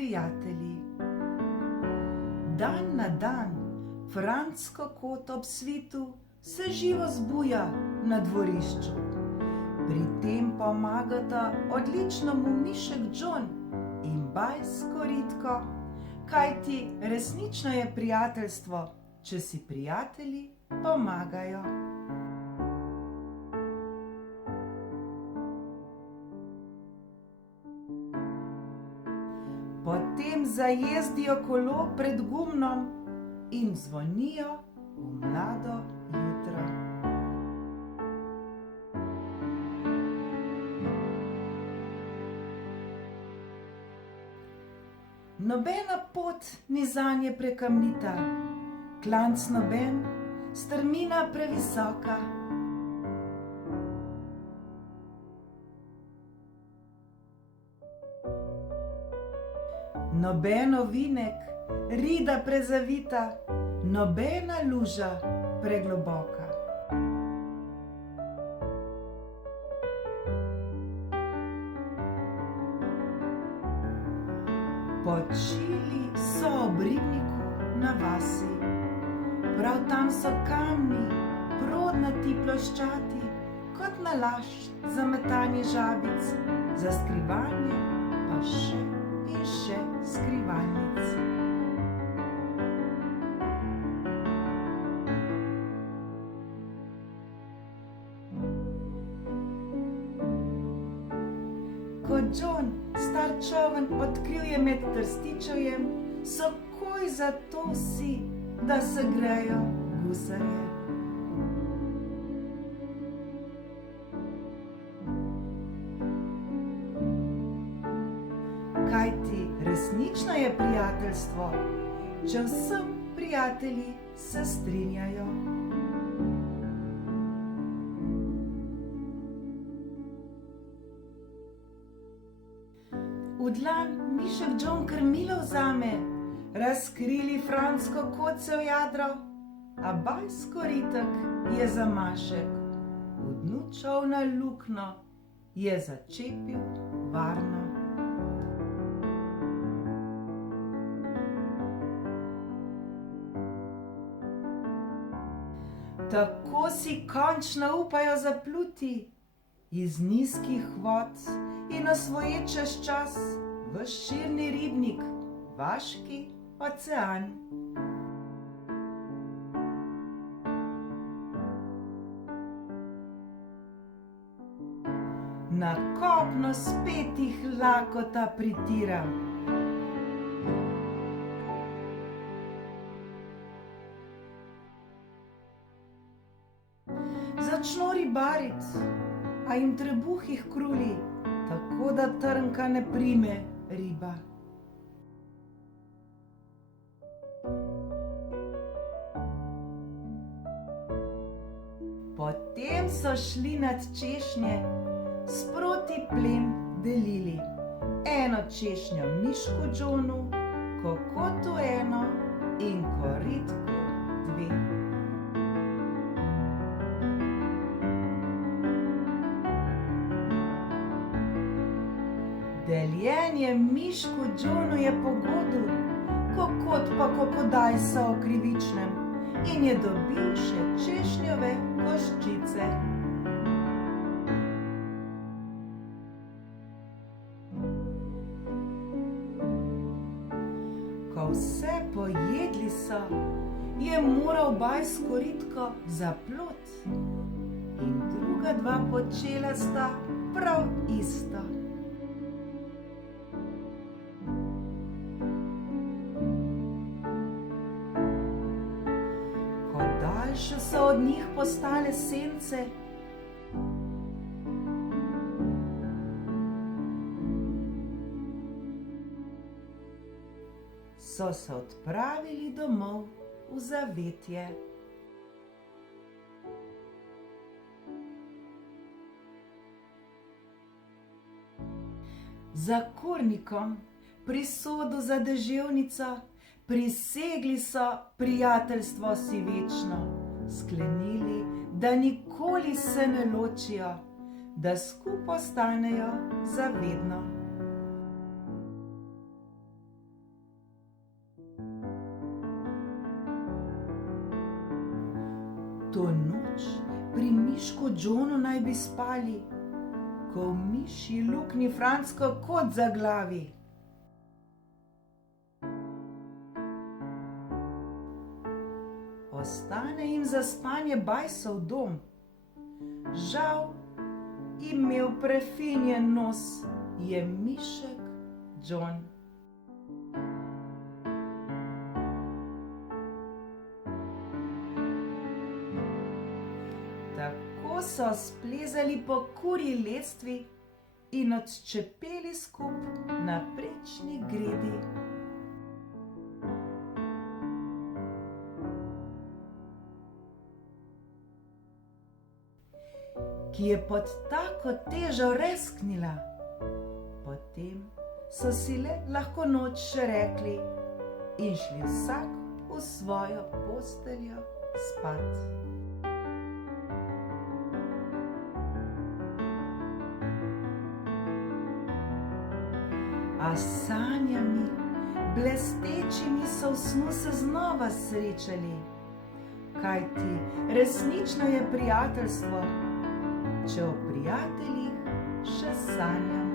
prijatelji. Dan na dan Franc Kokot ob svitu se živo zbuja na dvorišču. Pri tem pomagata odličnemu mišek John in Bajs Koritko, kajti resnično je prijateljstvo, če si prijatelji pomagajo. Potem zajezdijo kolo pred gumnom in zvonijo v mlado jutro. Nobena pot ni zanje prekamnita, klanc noben, strmina previsoka. Noben ovinek, rida prezavita, nobena luža pregloboka. Počili so ob ribniku na vasi. Prav tam so kamni, prodnati ploščati, kot nalašč za metanje žabic, za skrivanje pa še in še skrivalnic. Ko John, star čoln, odkril je med trstičevjem, so koj za to si, da se grejo gusarje. Kajti resnično je prijateljstvo, če vsem prijatelji se strinjajo. V dlan mišek John krmilo vzame, razkrili Franc Kokot se v jadro, a Bajs Koritek je zamašek v dnu čolna luknjo je začepil varno. Tako si končno upajo zapluti iz nizkih vod in osvoječ čez čas v širni ribnik, vaški ocean. Na kopno spet jih lakota pritira. Začno ribarit, a jim trebuh jih kruli, tako da trnka ne prime riba. Potem so šli nad češnje, sproti plen delili. Eno češnjo mišku Johnu, Kokotu eno in Koritku dve. Deljenje mišku Johnu je pogodu, Kokot pa kokodajsa o krivičnem in je dobil še češnjove koščice. Ko vse pojedli so, je moral Bajs Koritko za plot in druga dva počela sta prav isto. Daljše so od njih postale sence, so se odpravili domov v zavetje. Za kurnikom pri sodu za deževnico prisegli so prijateljstvo si večno, sklenili, da nikoli se ne ločijo, da skupaj ostanejo za vedno. To noč pri mišku Johnu naj bi spali, ko v mišji luknji Francko kot zaglavi. Ostane jim za spanje bajsov dom. Žal, imel prefinjen nos je mišek John. Tako so splezali po kurji lestvi in odščepeli skup na prečni gredi. Ki je pod tako težo resknila. Potem so si le lahko noč še rekli in šli vsak v svojo posteljo spat. A sanjami, blestečimi so v snu se znova srečali, kajti resnično je prijateljstvo, če o prijateljih še sanjamo.